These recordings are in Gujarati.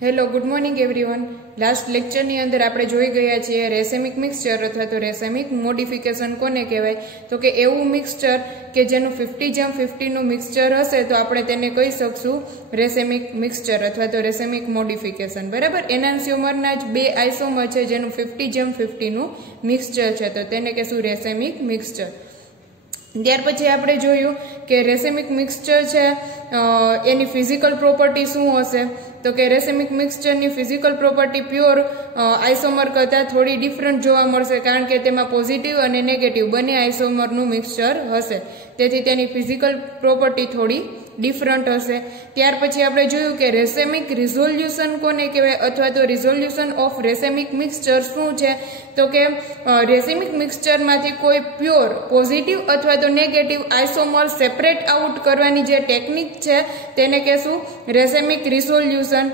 Hello good morning everyone. Last લેક્ચરની અંદર આપણે જોઈ ગયા છીએ રેસેમિક મિક્સચર અથવા તો રેસેમિક મોડિફિકેશન કોને કહેવાય, તો કે એવું મિક્સચર કે જેનું 50:50 નું મિક્સચર હશે તો આપણે તેને કહી શકશું રેસેમિક મિક્સચર અથવા તો રેસેમિક મોડિફિકેશન, બરાબર। એનાન્સિયોમરના જ બે આઇસોમર છે જેનું 50:50 નું મિક્સચર છે તો તેને કહેશું રેસેમિક મિક્સચર। ત્યાર પછી આપણે જોયું કે રેસેમિક મિક્સચર છે એની ફિઝિકલ પ્રોપર્ટી શું હશે, તો કે રેસેમિક મિક્સચરની ફિઝિકલ પ્રોપર્ટી પ્યોર આઇસોમર કરતાં થોડી ડિફરન્ટ જોવા મળશે, કારણ કે તેમાં પોઝિટિવ અને નેગેટિવ બંને આઇસોમરનું મિક્સચર હશે, તેથી તેની ફિઝિકલ પ્રોપર્ટી થોડી ડિફરન્ટ હશે। ત્યાર પછી આપણે જોયું કે રેસેમિક રિઝોલ્યુશન કોને કહેવાય અથવા તો રિઝોલ્યુશન ઓફ રેસેમિક મિક્સચર શું છે, તો કે રેસેમિક મિક્સચરમાંથી કોઈ પ્યોર પોઝિટિવ અથવા તો નેગેટિવ આઇસોમર સેપરેટ આઉટ કરવાની જે ટેકનિક છે તેને કહેશું રેસેમિક રિઝોલ્યુશન।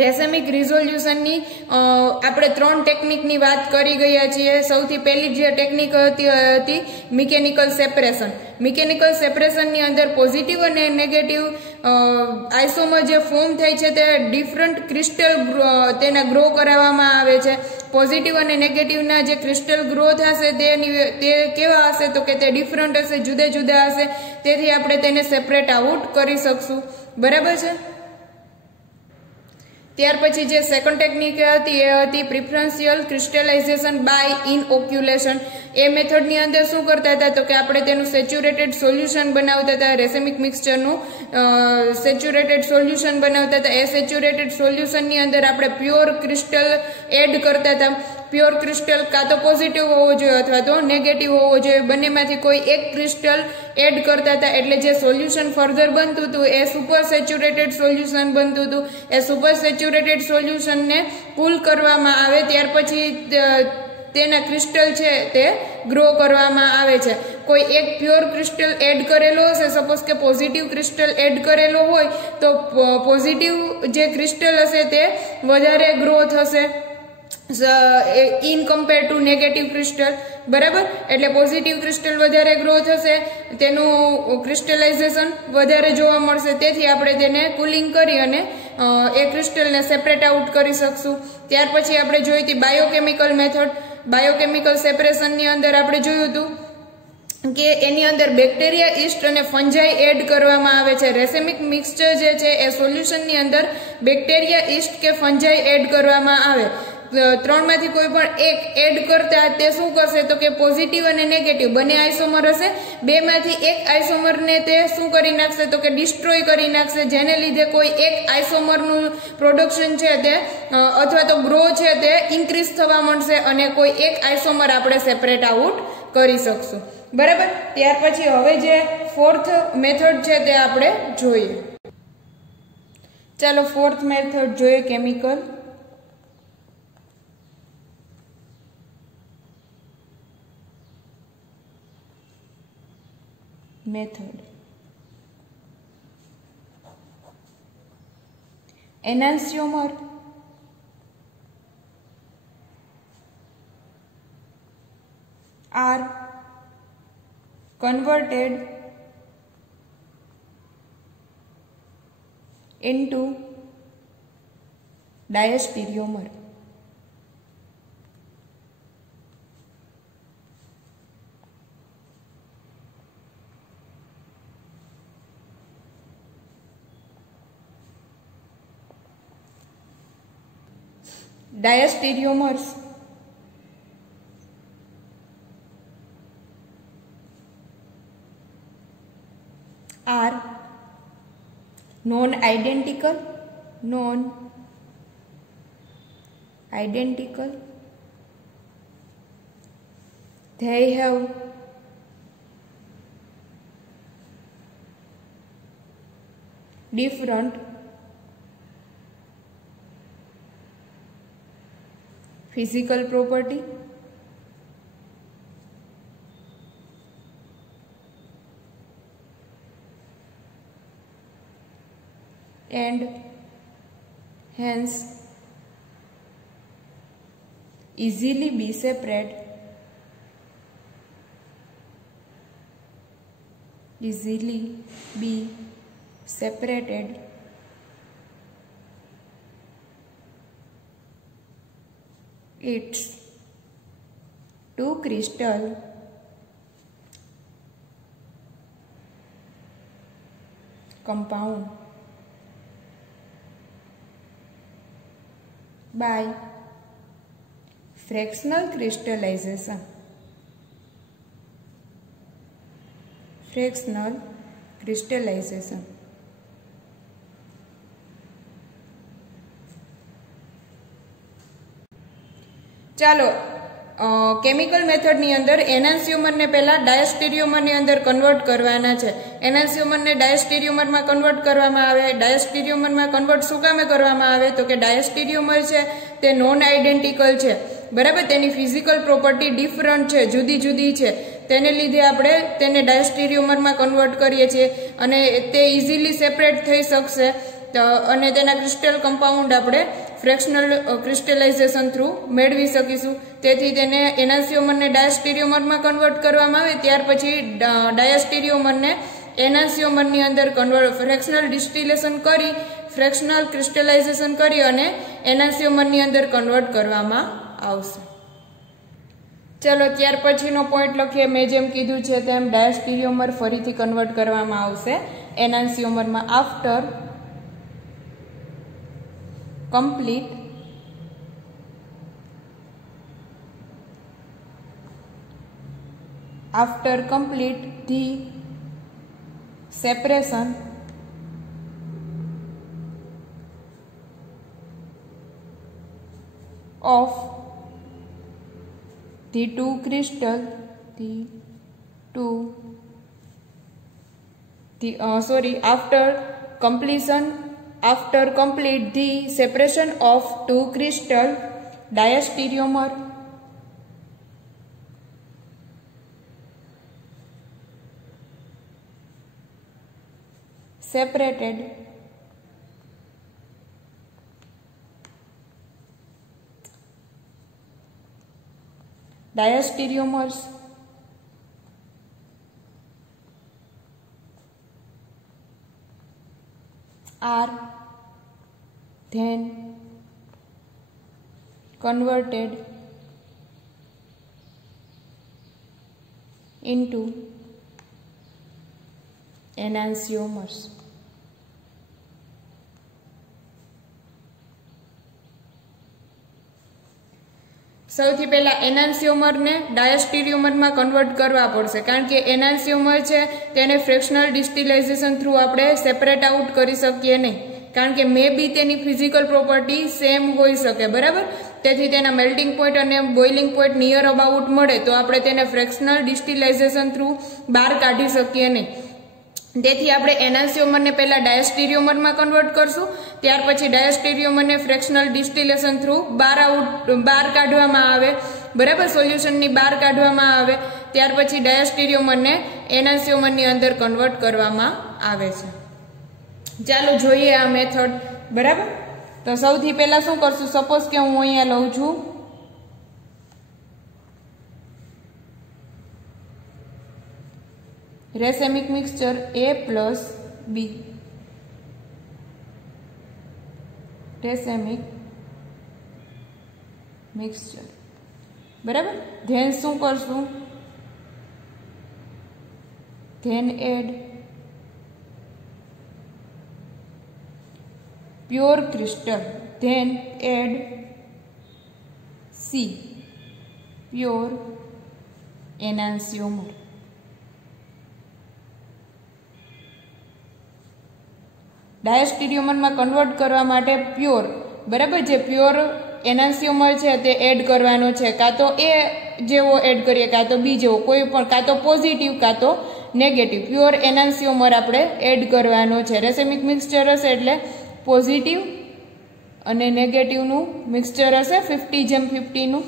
રેસેમિક રિઝોલ્યુશનની આપણે ત્રણ ટેકનિકની વાત કરી ગયા છીએ। સૌથી પહેલી જે ટેકનિક હતી મિકેનિકલ સેપરેશન। મિકેનિકલ સેપરેશનની અંદર પોઝિટિવ અને નેગેટિવ આઇસોમર જે ફોર્મ થાય છે તે ડિફરન્ટ ક્રિસ્ટલ તેના ગ્રો કરાવવામાં આવે છે। પોઝિટિવ અને નેગેટિવના જે ક્રિસ્ટલ ગ્રો થશે તે કેવા હશે, તો કે તે ડિફરન્ટ હશે, જુદા જુદા હશે, તેથી આપણે તેને સેપરેટ આઉટ કરી શકશું, બરાબર છે। ત્યાર પછી જે સેકન્ડ ટેકનિક હતી એ હતી પ્રિફરન્શિયલ ક્રિસ્ટલાઇઝેશન બાય ઇનઓક્યુલેશન। એ મેથડની અંદર શું કરતા હતા, તો કે આપણે તેનું સેચ્યુરેટેડ સોલ્યુશન બનાવતા હતા, રેસેમિક મિક્સચરનું સેચ્યુરેટેડ સોલ્યુશન બનાવતા હતા। એ સેચ્યુરેટેડ સોલ્યુશનની અંદર આપણે પ્યોર ક્રિસ્ટલ એડ કરતા હતા। પ્યોર ક્રિસ્ટલ કાં તો પોઝિટિવ હોવો જોઈએ અથવા તો નેગેટિવ હોવો જોઈએ, બંનેમાંથી કોઈ એક ક્રિસ્ટલ એડ કરતા હતા, એટલે જે સોલ્યુશન ફર્ધર બનતું હતું એ સુપર સેચ્યુરેટેડ સોલ્યુશન બનતું હતું। એ સુપર સેચ્યુરેટેડ સોલ્યુશનને કૂલ કરવામાં આવે, ત્યાર પછી તેના ક્રિસ્ટલ છે તે ગ્રો કરવામાં આવે છે। કોઈ એક પ્યોર ક્રિસ્ટલ એડ કરેલો હશે, સપોઝ કે પોઝિટિવ ક્રિસ્ટલ એડ કરેલો હોય તો પોઝિટિવ જે ક્રિસ્ટલ હશે તે વધારે ગ્રો થશે in compare to negative crystal, બરાબર। એટલે પોઝિટિવ ક્રિસ્ટલ વધારે ગ્રો થશે, તેનું ક્રિસ્ટલાઇઝેશન વધારે જોવા મળશે, તેથી આપણે તેને કુલિંગ કરી અને એ ક્રિસ્ટલને સેપરેટ આઉટ કરી શકશું। ત્યાર પછી આપણે જોઈ હતી બાયોકેમિકલ મેથડ। બાયોકેમિકલ સેપરેશનની અંદર આપણે જોયું હતું કે એની અંદર બેક્ટેરિયા, ઈસ્ટ અને ફંજાઈ એડ કરવામાં આવે છે। રેસેમિક મિક્સચર જે છે એ સોલ્યુશનની અંદર બેક્ટેરિયા, ઈસ્ટ કે ફંજાઈ એડ કરવામાં આવે। ત્રણમાંથી કોઈ પણ એક એડ કરતા તે શું કરશે, તો કે પોઝિટિવ અને નેગેટિવ બંને આઇસોમર હશે, બેમાંથી એક આઇસોમરને તે શું કરી નાખશે, તો કે ડિસ્ટ્રોય કરી નાખશે, જેને લીધે કોઈ એક આઇસોમરનું પ્રોડક્શન છે તે અથવા તો ગ્રો છે તે ઇન્ક્રીઝ થવા માંડશે અને કોઈ એક આઇસોમર આપણે સેપરેટ આઉટ કરી શકશું, બરાબર। ત્યાર પછી હવે જે ફોર્થ મેથડ છે તે આપણે જોઈએ। ચાલો ફોર્થ મેથડ જોઈએ, chemical method. Enantiomer are converted into diastereomer। Diastereomers are non-identical they have different physical property and hence easily be separated easily be separated its two crystal compound by fractional crystallization. Fractional crystallization. ચાલો કેમિકલ મેથડની અંદર એનાન્સિયોમરને પહેલા ડાયસ્ટેરિયોમરની અંદર કન્વર્ટ કરવાના છે. એનાન્સિયોમરને ડાયસ્ટેરિયોમરમાં કન્વર્ટ કરવામાં આવે. ડાયસ્ટેરિયોમરમાં કન્વર્ટ શું કામે કરવામાં આવે તો કે ડાયસ્ટેરિયોમર છે તે નોન આઇડેન્ટિકલ છે, બરાબર. તેની ફિઝિકલ પ્રોપર્ટી ડિફરન્ટ છે, જુદી જુદી છે. તેને લીધે આપણે તેને ડાયસ્ટેરિયોમરમાં કન્વર્ટ કરીએ છીએ અને તે ઇઝીલી સેપરેટ થઈ શકશે અને તેના ક્રિસ્ટલ કમ્પાઉન્ડ આપણે ફ્રેક્શનલ ક્રિસ્ટલાઇઝેશન થ્રુ મેળવી શકીશું. તેથી તેને એનાન્સિયોમરને ડાયસ્ટેરિયોમરમાં કન્વર્ટ કરવામાં આવે, ત્યાર પછી ડાયસ્ટેરિયોમરને એનાન્સિયોમરની અંદર ફ્રેક્શનલ ડિસ્ટિલેશન કરી, ફ્રેક્શનલ ક્રિસ્ટલાઇઝેશન કરી અને એનાન્સિયોમરની અંદર કન્વર્ટ કરવામાં આવશે. ચલો ત્યાર પછીનો પોઈન્ટ લખીએ. મેં જેમ કીધું છે તેમ ડાયસ્ટેરિયોમર ફરીથી કન્વર્ટ કરવામાં આવશે એનાન્સિયોમરમાં after complete the separation of the two crystal after complete the separation of two crystal diastereomer separated diastereomers are then converted into enantiomers. સૌથી પહેલા એનાન્સિયોમરને ડાયસ્ટેરિયોમરમાં કન્વર્ટ કરવા પડશે, કારણ કે એનાન્સિયોમર છે તેને ફ્રેક્શનલ ડિસ્ટિલાઇઝેશન થ્રુ આપણે સેપરેટ આઉટ કરી શકીએ નહીં, કારણ કે મે બી તેની ફિઝિકલ પ્રોપર્ટી સેમ હોઈ શકે, બરાબર. તેથી તેના મેલ્ટિંગ પોઈન્ટ અને બોઇલિંગ પોઈન્ટ નિયર અબાઉટ મળે તો આપણે તેને ફ્રેક્શનલ ડિસ્ટિલાઇઝેશન થ્રુ બહાર કાઢી શકીએ નહીં. તેથી આપણે એનાન્સિયોમરને પહેલા ડાયસ્ટેરિયોમરમાં કન્વર્ટ કરશું, ત્યાર પછી ડાયસ્ટેરિયોમરને ફ્રેક્શનલ ડિસ્ટિલેશન થ્રુ બહાર કાઢવામાં આવે, બરાબર, સોલ્યુશનની બહાર કાઢવામાં આવે. ત્યાર પછી ડાયસ્ટેરિયોમરને એનાન્સિયોમરની અંદર કન્વર્ટ કરવામાં આવે છે. ચાલો જોઈએ આ મેથડ, બરાબર. તો સૌથી પહેલા શું કરશું, સપોઝ કે હું અહીંયા લઉં છું racemic mixture A plus B, racemic mixture, બરાબર. ધેન શું કરશું, then add pure crystal, then add C pure enantiomer. ડાયસ્ટેરિયોમરમાં કન્વર્ટ કરવા માટે પ્યોર, બરાબર, જે પ્યોર એનાન્સિયોમર છે તે એડ કરવાનો છે. કાં તો એ જેવો એડ કરીએ, કાં તો બી જેવો, કોઈ પણ, કાં તો પોઝિટિવ કાં તો નેગેટિવ. પ્યોર એનાન્સિયોમર આપણે એડ કરવાનો છે. રેસેમિક મિક્સચર હશે એટલે પોઝિટિવ અને નેગેટિવનું મિક્સચર હશે, 50:50નું,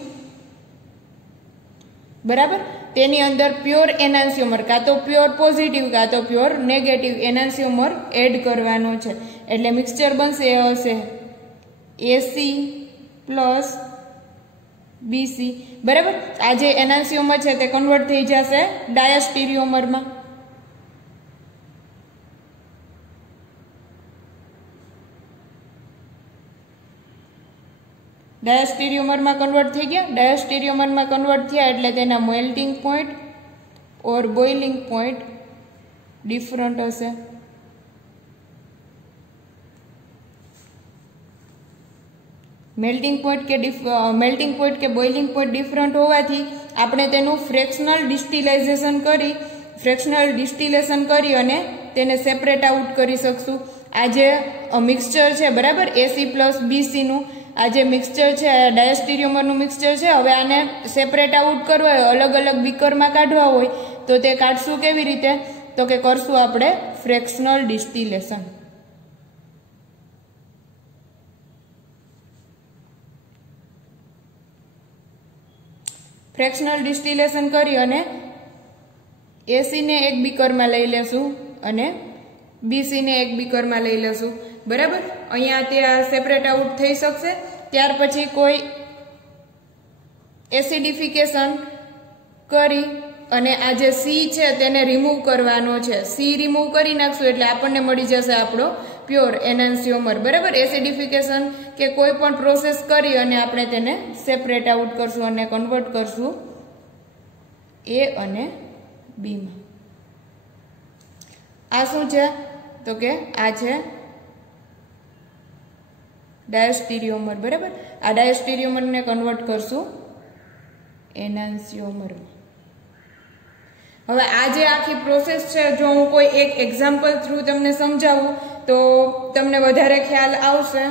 બરાબર. તેની અંદર પ્યોર એનાન્સિયોમર, કાં તો પ્યોર પોઝિટિવ કાં તો પ્યોર નેગેટિવ એનાન્સિયોમર એડ કરવાનો છે. એટલે મિક્સચર બનશે એ હશે AC પ્લસ BC, બરાબર. આ જે એનાન્સિયોમર છે તે કન્વર્ટ થઈ જશે ડાયસ્ટેરિયોમરમાં. ડાયસ્ટેરિયોમરમાં કન્વર્ટ થઈ ગયા. ડાયસ્ટેરિયોમરમાં કન્વર્ટ થયા એટલે તેના મેલ્ટિંગ પોઈન્ટ ઓર બોઇલિંગ પોઈન્ટ ડિફરન્ટ હશે. મેલ્ટિંગ પોઈન્ટ કે બોઇલિંગ પોઈન્ટ ડિફરન્ટ હોવાથી આપણે તેનું ફ્રેક્શનલ ડિસ્ટિલેશન કરી અને તેને સેપરેટ આઉટ કરી શકશું. આ જે મિક્સચર છે બરાબર એસી પ્લસ બીસીનું આ જે મિક્સચર છે ડાયસ્ટેરિયોમરનું મિક્સચર છે. હવે આને સેપરેટ આઉટ કરવા હોય અલગ અલગ બીકરમાં કાઢવા હોય તો તે કાઢશું કેવી રીતે? તો કે કરશું આપણે ફ્રેક્શનલ ડિસ્ટિલેશન. ફ્રેક્શનલ ડિસ્ટિલેશન કરી અને એસીને એક બીકરમાં લઈ લેશું અને બીસીને એક બીકરમાં લઈ લેશું. બરાબર, અહીંયા ત્યાં સેપરેટ આઉટ થઈ શકશે. ત્યાર પછી કોઈ એસિડિફિકેશન કરી અને આ જે સી છે તેને રિમૂવ કરવાનો છે. સી રિમૂવ કરી નાખશું એટલે આપણને મળી જશે આપણો પ્યોર એનાન્સિયોમર. બરાબર, એસિડિફિકેશન કે કોઈ પણ પ્રોસેસ કરી અને આપણે તેને સેપરેટ આઉટ કરશું અને કન્વર્ટ કરશું એ અને બીમાં. આ શું છે? તો કે આ છે ડાયસ્ટેરિયોમર. બરાબર, આ ડાયસ્ટેરિયોમરને કન્વર્ટ કરશું એનાન્સિયોમરમાં. હવે આ જે આખી પ્રોસેસ છે જો હું કોઈ એક એક્ઝામ્પલ થ્રુ તમને સમજાવું તો તમને વધારે ખ્યાલ આવશે.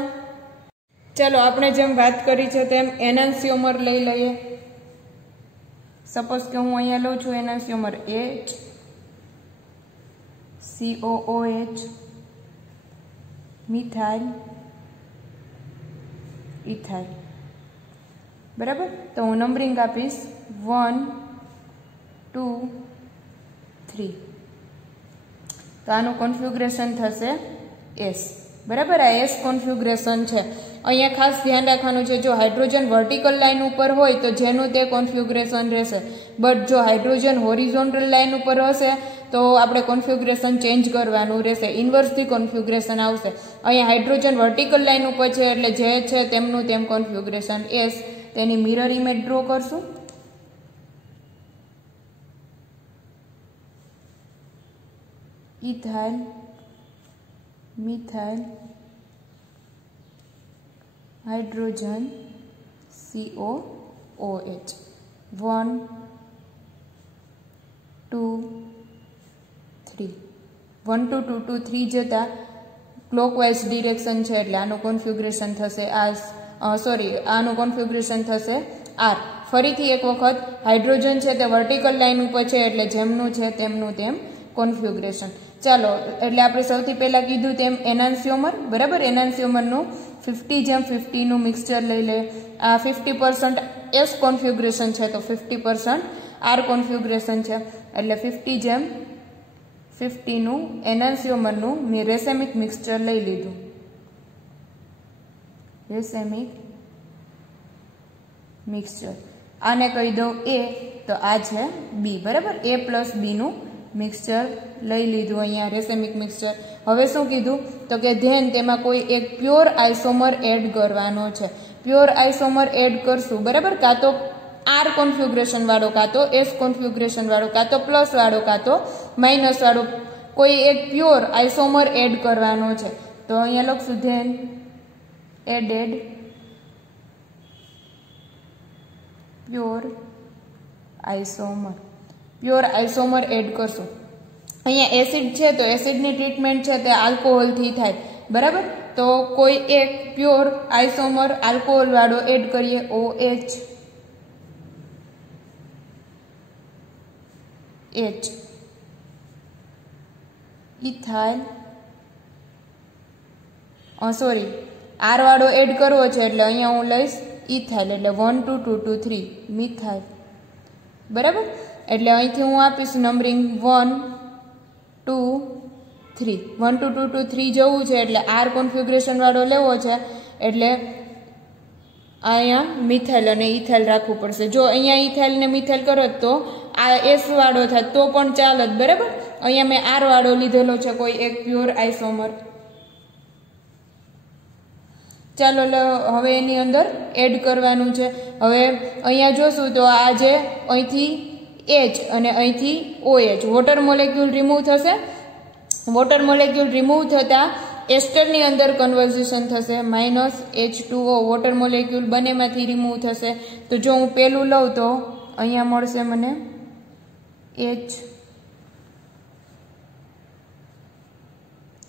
ચલો આપણે જેમ વાત કરી છે તેમ એનાન્સિયોમર લઈ લઈએ. સપોઝ કે હું અહીંયા લઉં છું એનાન્સિયોમર HCOOH મિથાઇલ ઇથાઇલ. બરાબર, તો હું નંબરિંગ આપીશ 1 2 3. તો આનું કોન્ફિગ્યુરેશન થશે S. બરાબર, આ S કોન્ફિગ્યુરેશન છે. અહીંયા ખાસ ધ્યાન રાખવાનું છે જો હાઇડ્રોજન વર્ટિકલ લાઇન ઉપર હોય તો જેનું તે કોન્ફિગ્યુરેશન રહેશે. બટ જો હાઇડ્રોજન હોરિઝોન્ટલ લાઇન ઉપર હશે તો આપણે કોન્ફિગ્યુરેશન ચેન્જ કરવાનું રહેશે. ઇન્વર્સથી કોન્ફિગ્યુરેશન આવશે. અહીંયા હાઇડ્રોજન વર્ટિકલ લાઇન ઉપર છે એટલે જે છે તેમનું તેમ કોન્ફિગ્યુરેશન S. તેની મિરર ઇમેજ ડ્રો કરશું. ઇથાઇલ મિથાઇલ હાઇડ્રોજન COOH 1 2 3 1 2 2 2 3 જતા ક્લોકવાઇઝ ડિરેક્શન છે એટલે આનું કોન્ફિગ્યુરેશન થશે આનું કોન્ફિગ્યુરેશન થશે R. ફરીથી એક વખત હાઇડ્રોજન છે તે વર્ટિકલ લાઇન ઉપર છે એટલે જેમનું છે તેમનું તેમ કોન્ફિગ્યુરેશન. ચાલો, એટલે આપણે સૌથી પહેલા કીધું તેમ એનાન્સિયોમર. બરાબર, એનાન્સિયોમરનું 50:50 નું મિક્સચર લઈ લે. આ 50% S કોન્ફિગ્યુરેશન છે તો 50% R કોન્ફિગ્યુરેશન છે એટલે 50:50 નું એનાન્સિયોમરનું મેં રેસેમિક મિક્સચર લઈ લીધું. રેસેમિક મિક્સચર આને કહી દઉં A તો આ છે B. બરાબર, A પ્લસ B નું મિક્સચર લઈ લીધું અહીંયા રેસેમિક મિક્સચર. હવે શું કીધું તો કે ધેન તેમાં કોઈ એક પ્યોર આઇસોમર એડ કરવાનો છે. પ્યોર આઇસોમર એડ કરશું. બરાબર, કાં તો R કોન્ફિગ્યુરેશન વાળો, કાં તો S કોન્ફિગ્યુરેશન વાળો, કાં તો પ્લસ વાળો, કાં તો માઇનસ વાળો કોઈ એક પ્યોર આઇસોમર એડ કરવાનો છે. તો અહીંયા લખશું then added pure isomer. Pure isomer add કરશું. અહીંયા એસિડ છે તો એસિડની ટ્રીટમેન્ટ છે તે આલ્કોહોલથી થાય. બરાબર, તો કોઈ એક પ્યોર આઇસોમર આલ્કોહોલ વાળો એડ કરીએ OH ઇથાઇલ R વાળો એડ કરવો છે એટલે અહીંયા હું લઈશ ઇથાઇલ એટલે 1 2 2 2 3 મિથાઇલ. બરાબર, એટલે અહીંથી હું આપીશ નંબરિંગ 1 2 3 1 2 2 2 3 જવું છે એટલે R કોન્ફિગ્યુરેશન વાળો લેવો છે એટલે અહીંયા મિથાઇલ અને ઇથાઇલ રાખવું પડશે. જો અહીંયા ઇથાઇલ ને મિથાઇલ કરો તો આ S વાળો થાય તો પણ ચાલે. બરાબર, અહીંયા મેં R વાળો લીધેલો છે કોઈ એક પ્યોર આઇસોમર. ચાલો હવે એની અંદર એડ કરવાનું છે. હવે અહીંયા જોશું તો આ જે અહીંથી H અને અહીંથી OH વોટર મોલેક્યુલ રિમૂવ થશે. વોટર મોલેક્યુલ રિમૂવ થતાં એસ્ટરની અંદર કન્વર્ઝેશન થશે. -H2O વોટર મોલેક્યુલ બંનેમાંથી રિમૂવ થશે. તો જો હું પેલું લઉં તો અહીંયા મળશે મને H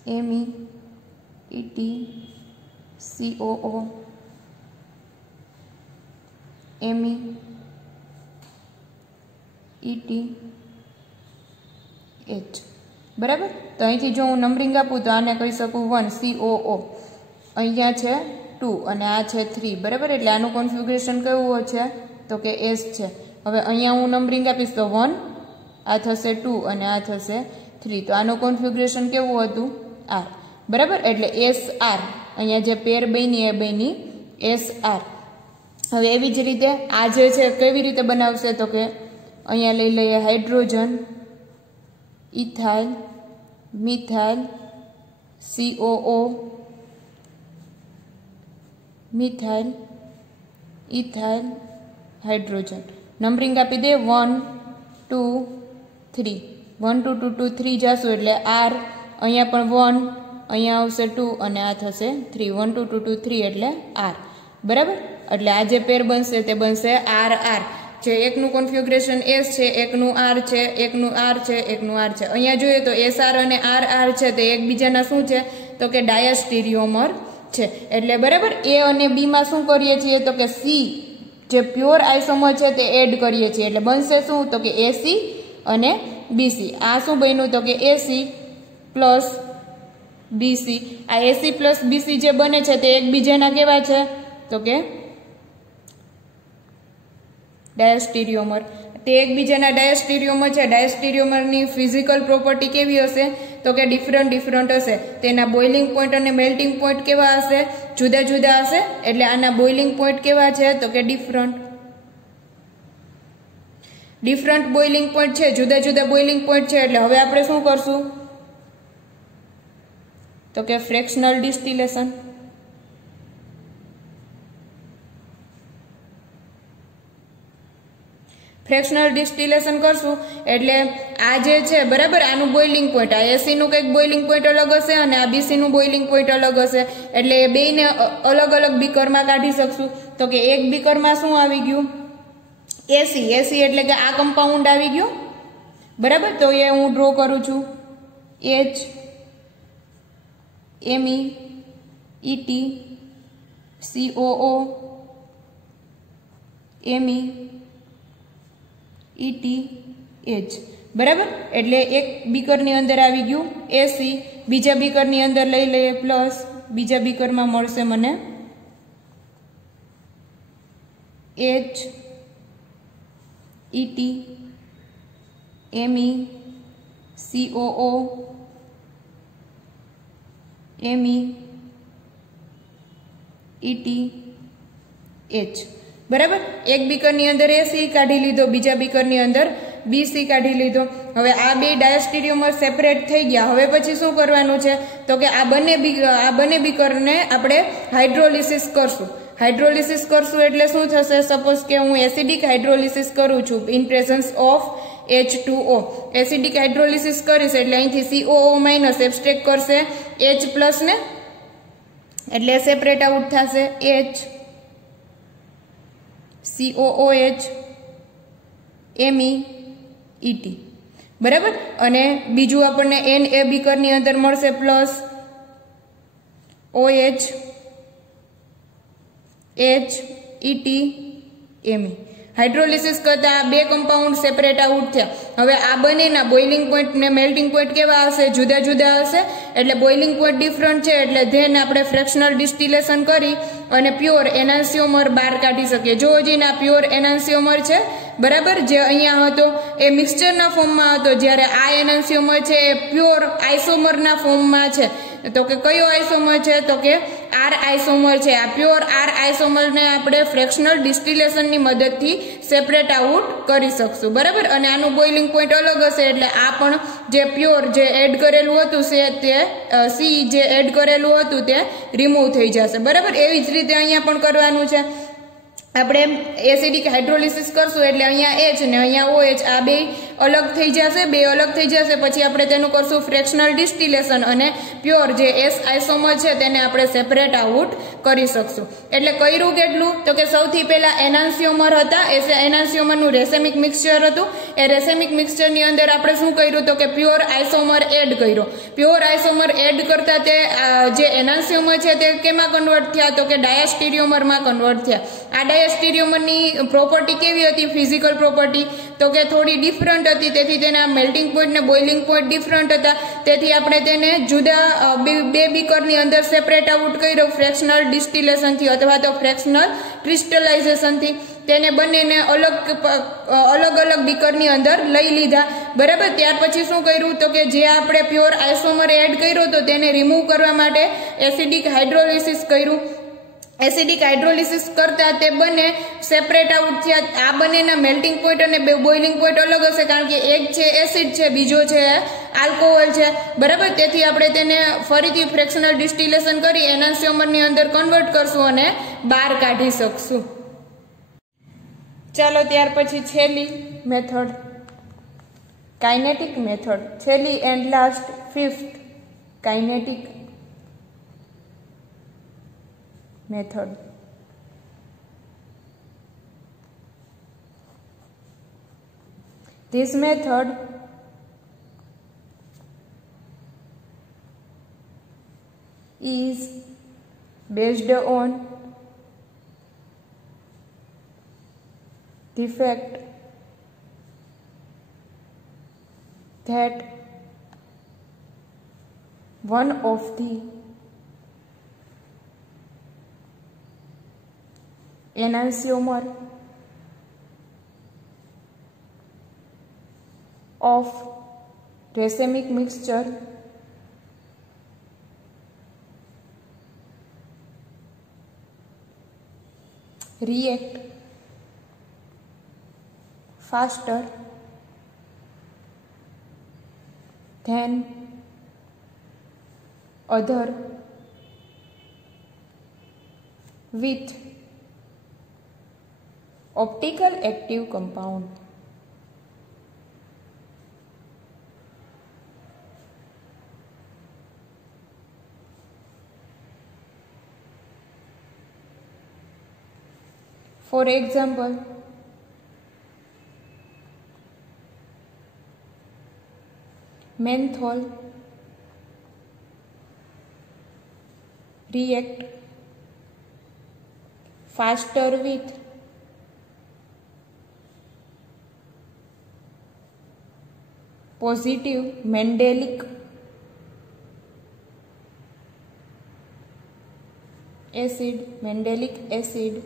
MEETCOO MEETH. બરાબર. તો અહીંથી જો હું નંબરિંગ આપું તો આને કહી શકું 1 COO, અહીંયા છે 2 અને આ છે 3. બરાબર. એટલે આનું કોન્ફિગ્યુરેશન કેવું છે તો કે S છે. હવે અહીંયા હું નંબરિંગ આપીશ તો 1, આ થશે 2 અને આ થશે 3. તો આનું કોન્ફિગ્યુરેશન કેવું હતું R. બરાબર. એટલે SR અહીંયા જે પેર બની એ બની SR. હવે એવી જ રીતે આ જે છે કેવી રીતે બનાવશે તો કે અહીંયા લઈ લઈએ hydrogen, ethyl, methyl, COO, methyl, ethyl, hydrogen. Numbering આપી દે 1 2 3. 1 2 2 2 3 જાશું એટલે R. અહીંયા પણ 1, અહીંયા આવશે 2 અને આ થશે 3. 1 2 2 2 3 એટલે R. બરાબર. એટલે આ જે પેર બનશે તે બનશે RR. જે એકનું કોન્ફિગ્યુરેશન S છે, એકનું R છે, એકનું R છે, એકનું R છે. અહીંયા જોઈએ તો SR અને RR છે તે એકબીજાના શું છે તો કે ડાયસ્ટીરિયોમર છે. એટલે બરાબર A અને B માં શું કરીએ છીએ તો કે C જે પ્યોર આઇસોમર છે તે એડ કરીએ છીએ. એટલે બનશે શું તો કે AC અને BC. આ શું બન્યું તો કે AC પ્લસ BC. આ AC પ્લસ BC જે બને છે તે એકબીજાના કેવા છે તો કે ડાયસ્ટીરિયોમર. તે એકબીજાના ડાયસ્ટીરિયોમર છે. ડાયસ્ટીરિયોમરની ફિઝિકલ પ્રોપર્ટી કેવી હશે તો કે ડિફરન્ટ હશે. તેના બોઇલિંગ પોઈન્ટ અને મેલ્ટિંગ પોઈન્ટ કેવા હશે જુદા જુદા હશે. એટલે આના બોઇલિંગ પોઈન્ટ કેવા છે તો કે ડિફરન્ટ બોઇલિંગ પોઈન્ટ છે, જુદા જુદા બોઇલિંગ પોઈન્ટ છે. એટલે હવે આપણે શું કરશું તો કે ફ્રેક્શનલ ડિસ્ટિલેશન. ફ્રેક્શનલ ડિસ્ટિલેશન કરશું એટલે આ જે છે બરાબર આનું બોઇલિંગ પોઈન્ટ, આ એસી નું કંઈક બોઇલિંગ પોઈન્ટ અલગ હશે અને આ બીસી નું બોઇલિંગ પોઈન્ટ અલગ હશે. એટલે એ બેયને અલગ અલગ બીકરમાં કાઢી શકશું. તો કે એક બીકરમાં શું આવી ગયું એસી. એસી એટલે કે આ કમ્પાઉન્ડ આવી ગયું. બરાબર. તો એ હું ડ્રો કરું છું H MEET COO MEETH. બરાબર. એટલે એક બીકરની અંદર આવી ગયું એસી, બીજા બીકરની અંદર લઈ લઈએ પ્લસ, બીજા બીકરમાં મળશે મને HET MECOO MEETH. બરાબર. એક બીકરની અંદર એસી કાઢી લીધો, બીજા બીકરની અંદર બીસી કાઢી લીધો. હવે આ બે ડાયસ્ટીરિયોમર સેપરેટ થઈ ગયા. હવે પછી શું કરવાનું છે તો કે આ બંને બીકરને આપણે હાઇડ્રોલિસિસ કરશું. હાઇડ્રોલિસિસ કરશું એટલે શું થશે, સપોઝ કે હું એસિડિક હાઇડ્રોલિસિસ કરું છું in presence of H2O. Acidic hydrolysis કરીશ એટલે અહીંથી COO માઇનસ એબ્સ્ટ્રેક્ટ કરશે H પ્લસ ને, એટલે સેપરેટ આઉટ થશે H COOH MEET. બરાબર. અને બીજું આપણને Na બીકરની અંદર મળશે plus OH HET ME. Hydrolysis કરતા બે કમ્પાઉન્ડ સેપરેટ આઉટ થયા. હવે આ બંનેના બોઇલિંગ પોઈન્ટ ને મેલ્ટિંગ પોઈન્ટ કેવા હશે જુદા જુદા હશે. એટલે બોઇલિંગ પોઈન્ટ ડિફરન્ટ છે એટલે ધેન આપણે ફ્રેક્શનલ ડિસ્ટિલેશન કરી અને પ્યોર એનાન્સિયોમર બહાર કાઢી શકીએ. જો હજી ના પ્યોર એનાન્સિયોમર છે बराबर। जे अहींया हतो ए मिक्सचरना फॉर्ममां हतो, ज्यारे आ एनान्सियोमर छे ए प्योर आइसोमरना फॉर्ममां छे। तो के कयो आइसोमर छे? तो के आर आइसोमर छे। आ प्योर आर आइसोमर ने आपणे फ्रेक्शनल डिस्टिलेशन नी मददथी सेपरेट आउट करी शकशुं, बराबर। अने आनो बोइलिंग पॉइंट अलग हशे એટલે આ પણ જે પ્યોર જે એડ કરેલું હતું છે તે સી જે એડ કરેલું હતું તે રિમૂવ થઈ જશે, બરાબર। એવી જ રીતે અહીંયા પણ કરવાનું છે। આપણે એસિડિક હાઇડ્રોલિસિસ કરશું એટલે અહીંયા H ને અહીંયા OH આ બે अलग थई जशे, बे अलग थई जशे। पछी आपणे तेनुं करशुं फ्रेक्शनल डिस्टिलेशन अने प्योर जे एस आइसोमर छे तेने आपणे सेपरेट आउट करी शकशुं। एटले कर्युं केटलुं? तो के सौथी पहेला एनान्सियोमर हता, एनान्सियोमरनुं रेसेमिक मिक्सचर हतुं। ए रेसेमिक मिक्सचरनी अंदर आपणे शुं कर्युं? तो के प्योर आइसोमर एड कर्यो। प्योर आइसोमर एड करता ते जे एनान्सियोमर छे ते केमां कन्वर्ट थया? तो के डायस्टीरियोमरमां कन्वर्ट थया। आ डायस्टीरियोमरनी प्रोपर्टी केवी हती? फिजिकल प्रोपर्टी तो के थोड़ी डिफरंट हती, तेथी तेना मेल्टिंग पॉइंट ने बॉइलिंग पॉइंट डिफरंट हता। तेथी आपणे तेने जुदा बे बीकरनी अंदर सेपरेट आउट कर्यो फ्रेक्शनल डिस्टिलेशन थी अथवा तो फ्रेक्शनल क्रिस्टलाइजेशन थी। तेने बंनेने अलग अलग बीकरनी अंदर लई लीधा, बराबर। त्यार पछी शुं कर्युं? तो के जे आपणे प्योर आइसोमर एड कर्यो तो तेने रिमूव करवा माटे एसिडिक हाइड्रोलिसिस कर्युं। एसिडिक हाइड्रोलिसिस करता ते बने सेपरेट आउट थया। आ बनेना मेल्टिंग पॉइंट अने बॉइलिंग पॉइंट अलग हशे, कारण के एक छे एसिड छे, बीजो छे आल्कोहोल छे, बराबर। तेथी आपणे तेने फरीथी फ्रेक्शनल डिस्टिलेशन करी एनान्सियोमरनी अंदर कन्वर्ट करशुं अने बहार काढी शकशुं। चालो त्यार पछी छेल्ली मेथड काइनेटिक मेथड, छेल्ली and last fifth kinetic method. This method is based on the fact that one of the enantiomer of racemic mixture react faster than other with optical active compound. For example, menthol react faster with positive Mendelic acid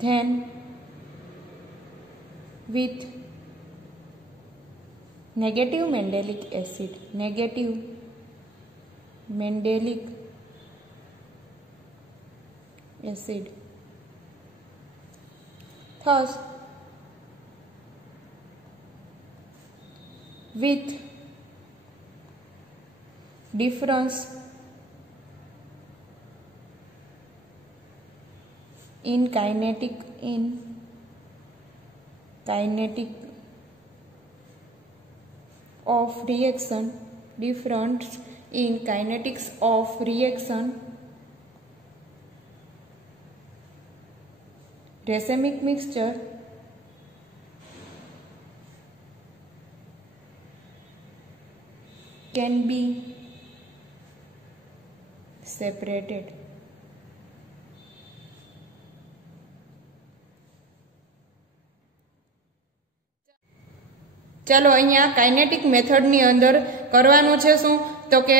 than with negative Mendelic acid. Thus, with difference in kinetic of reaction, difference in kinetics of reaction, racemic mixture can be separated. ચાલો અહીંયા કાઇનેટિક મેથડની અંદર કરવાનું છે શું? તો કે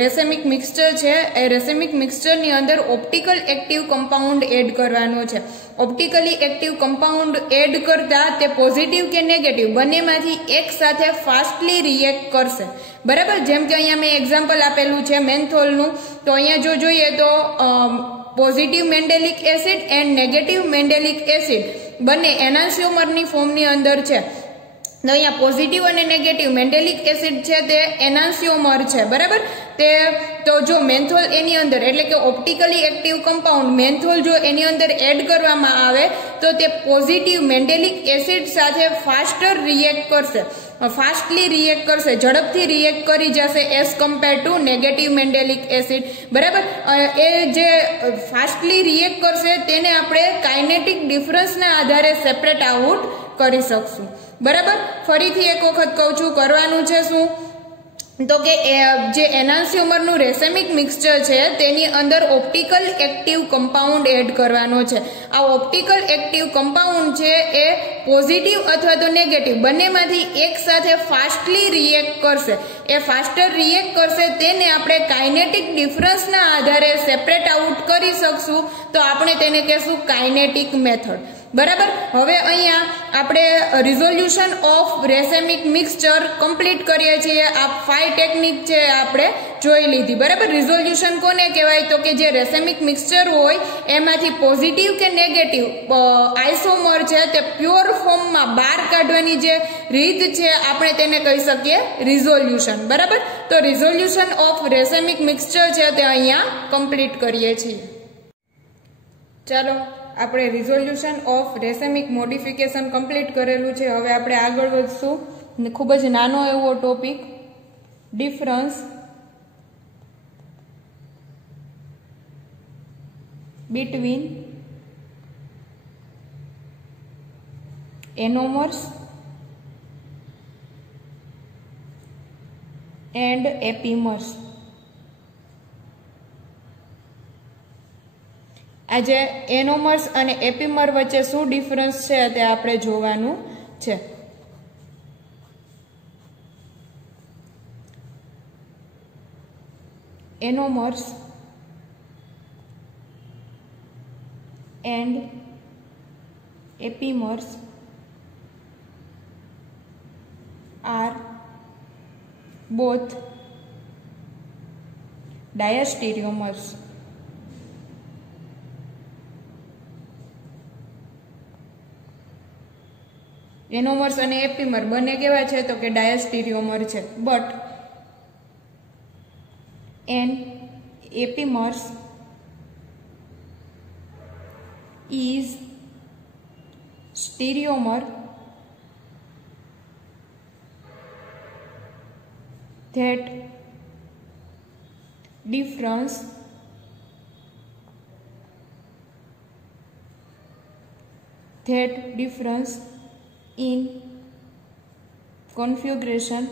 રેસેમિક મિક્સચર છે એ રેસેમિક મિક્સચરની અંદર ઓપ્ટિકલ એક્ટિવ કમ્પાઉન્ડ એડ કરવાનો છે. ઓપ્ટિકલી એક્ટિવ કમ્પાઉન્ડ એડ કરતા તે પોઝિટિવ કે નેગેટિવ બંનેમાંથી એક સાથે ફાસ્ટલી રિએક્ટ કરશે. બરાબર, જેમ કે અહીંયા મેં એક્ઝામ્પલ આપેલું છે મેન્થોલનું. તો અહીંયા જો જોઈએ તો positive mandelic acid and negative mandelic acid બંને એનાન્સિયોમરની ફોર્મની અંદર છે. તો અહીંયા પોઝિટિવ અને નેગેટિવ મેન્ડેલિક એસિડ છે તે એનાન્સિયોમર છે. બરાબર, તે તો જો મેન્થોલ એની અંદર એટલે કે ઓપ્ટિકલી એક્ટિવ કમ્પાઉન્ડ મેન્થોલ જો એની અંદર એડ કરવામાં આવે તો તે પોઝિટિવ મેન્ડેલિક એસિડ સાથે ફાસ્ટર રિએક્ટ કરશે, ફાસ્ટલી રિએક્ટ કરશે, ઝડપથી રિએક્ટ કરી જશે as compare to negative mandelic acid. બરાબર, એ જે ફાસ્ટલી રિએક્ટ કરશે તેને આપણે કાઇનેટિક ડિફરન્સના આધારે સેપરેટ આઉટ કરી શકશું. બરાબર, ફરીથી એક વખત કહું છું, કરવાનું છે શું તો કે જે એનાન્સિયોમરનું રેસેમિક મિક્સચર છે તેની અંદર ઓપ્ટિકલ એક્ટિવ કમ્પાઉન્ડ એડ કરવાનો છે. આ ઓપ્ટિકલ એક્ટિવ કમ્પાઉન્ડ છે એ પોઝિટિવ અથવા તો નેગેટિવ બંનેમાંથી એક સાથે ફાસ્ટલી રિએક્ટ કરશે. એ ફાસ્ટર રિએક્ટ કરશે તેને આપણે કાઇનેટિક ડિફરન્સના આધારે સેપરેટ આઉટ કરી શકશું. તો આપણે તેને કહેશું કાઇનેટિક મેથડ. બરાબર, હવે અહીંયા આપણે રિઝોલ્યુશન ઓફ રેસેમિક મિક્સચર કમ્પ્લીટ કરીએ છીએ. આ 5 ટેકનિક છે આપણે જોઈ લીધી. બરાબર, રિઝોલ્યુશન કોને કહેવાય તો કે જે રેસેમિક મિક્સચર હોય એમાંથી પોઝિટિવ કે નેગેટિવ આઇસોમર છે તે પ્યોર ફોર્મમાં બહાર કાઢવાની જે રીત છે આપણે તેને કહી શકીએ રિઝોલ્યુશન. બરાબર, તો રિઝોલ્યુશન ઓફ રેસેમિક મિક્સચર છે તે અહીંયા કમ્પ્લીટ કરીએ છીએ. ચાલો, આપણે રિઝોલ્યુશન ઓફ રેસેમિક મોડિફિકેશન કમ્પ્લીટ કરેલું છે. હવે આપણે આગળ વધશું. ખૂબ જ નાનો એવો ટોપિક, ડિફરન્સ બિટવીન એનોમર્સ એન્ડ એપીમર્સ. આજે એનોમર્સ અને એપીમર વચ્ચે શું ડિફરન્સ છે તે આપણે જોવાનું છે. Anomers and epimers are both diastereomers. Anomers અને એપીમર બંને કેવા છે તો કે ડાયસ્ટેરિયોમર છે. But an epimers is stereomer that difference in configuration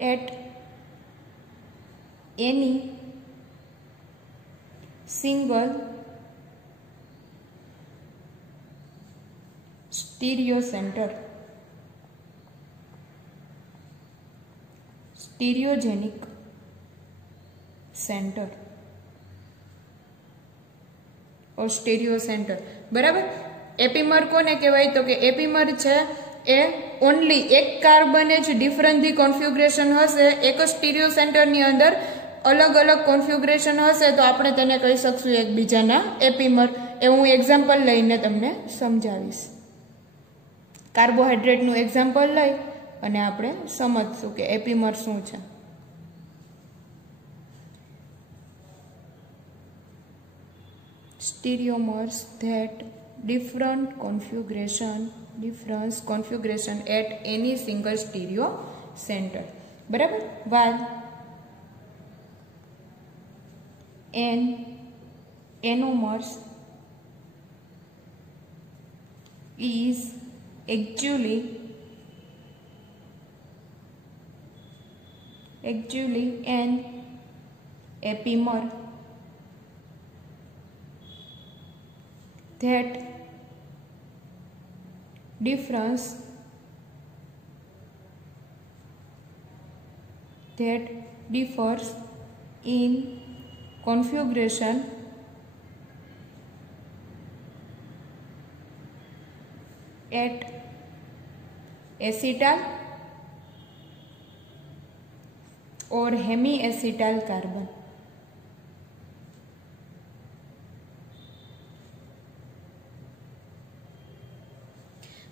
at any single stereo center. Stereogenic center or stereo center. બરાબર, એપીમર કોને કહેવાય તો કે એપીમર છે એ ઓનલી એક કાર્બન જ ડિફરન્ટલી કોન્ફિગ્યુરેશન હશે, એક જ સ્ટીરિયો સેન્ટરની અંદર અલગ અલગ કોન્ફિગ્યુરેશન હશે તો આપણે તેને કહી શકશું એકબીજાના એપીમર. એ હું એક્ઝામ્પલ લઈને તમને સમજાવીશ. કાર્બોહાઈડ્રેટનું એક્ઝામ્પલ લઈ અને આપણે સમજશું કે એપીમર શું છે. Stereomers that difference configuration at any single stereo center. બરાબર, while anomers is actually an epimer that difference that differs in configuration at acetal or hemiacetal carbon.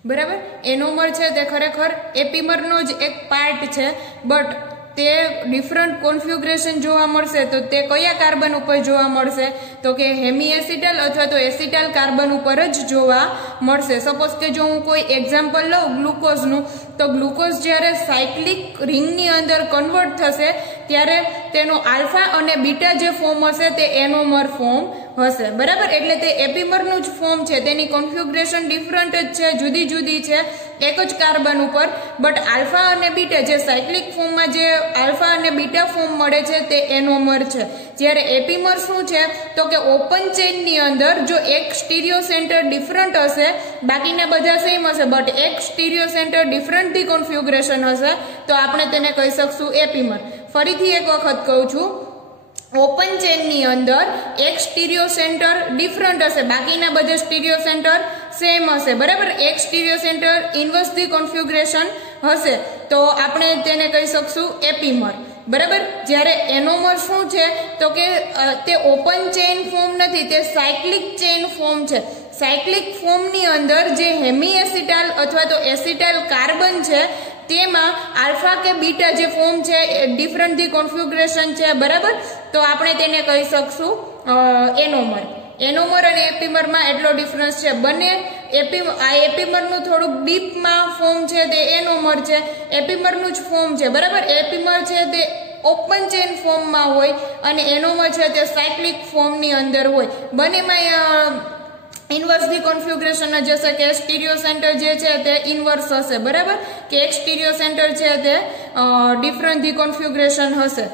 બરાબર, એનોમર છે તે ખરેખર એપીમરનો જ એક પાર્ટ છે, બટ તે ડિફરન્ટ કોન્ફિગ્યુરેશન જોવા મળશે તો તે કયા કાર્બન ઉપર જોવા મળશે તો કે હેમી એસિટલ અથવા તો એસિટલ કાર્બન ઉપર જ જોવા મળશે. સપોઝ કે જો હું કોઈ એક્ઝામ્પલ લઉં ગ્લુકોઝનું, તો ગ્લુકોઝ જ્યારે સાયક્લિક રિંગની અંદર કન્વર્ટ થશે ત્યારે તેનો આલ્ફા અને બીટા જે ફોર્મ હશે તે એનોમર ફોર્મ હશે. બરાબર, એટલે તે એપીમરનું જ ફોર્મ છે, તેની કોન્ફિગ્યુરેશન ડિફરન્ટ જ છે, જુદી જુદી છે એક જ કાર્બન ઉપર, બટ આલ્ફા અને બીટા જે સાયક્લિક ફોર્મમાં જે આલ્ફા અને બીટા ફોર્મ મળે છે તે એનોમર છે. જ્યારે એપીમર શું છે તો કે ઓપન ચેઇનની અંદર જો એક સ્ટીરિયો સેન્ટર ડિફરન્ટ હશે, બાકીના બધા સેમ હશે, બટ એક સ્ટીરિયો સેન્ટર ડિફરન્ટથી કોન્ફિગ્યુરેશન હશે તો આપણે તેને કહી શકશું એપીમર. ફરીથી એક વખત કહું છું, ઓપન ચેનની અંદર એક સ્ટીરિયો સેન્ટર ડિફરન્ટ હશે, બાકીના બધા સ્ટીરિયો સેન્ટર સેમ હશે. બરાબર, એક સ્ટીરિયો સેન્ટર ઇન્વર્સલી કોન્ફિગ્યુરેશન હશે તો આપણે તેને કહી શકશું એપીમર. બરાબર, જ્યારે એનોમર શું છે તો કે તે ઓપન ચેઇન ફોર્મ નથી, તે સાયક્લિક ચેઇન ફોર્મ છે. સાયક્લિક ફોર્મની અંદર જે હેમી એસિટાલ અથવા તો એસિટાઇલ કાર્બન છે તેમાં આલ્ફા કે બીટા જે ફોર્મ છે ડિફરન્ટથી કોન્ફિગ્યુરેશન છે. બરાબર, તો આપણે તેને કહી શકશું એનોમર. એનોમર અને એપીમરમાં એટલો ડિફરન્સ છે. બંને આ એપીમરનું થોડુંક ડીપમાં ફોર્મ છે તે એનોમર છે, એપીમરનું જ ફોર્મ છે. બરાબર, એપીમર છે તે ઓપન ચેઇન ફોર્મમાં હોય અને એનોમર છે તે સાયક્લિક ફોર્મની અંદર હોય. બંનેમાં ઇન્વર્સલી કોન્ફિગ્યુરેશન જ હશે કે સ્ટીરિયો સેન્ટર જે છે તે ઇન્વર્સ હશે. બરાબર, કે એક સ્ટીરિયો સેન્ટર છે તે ડિફરન્ટથી કોન્ફિગ્યુરેશન હશે.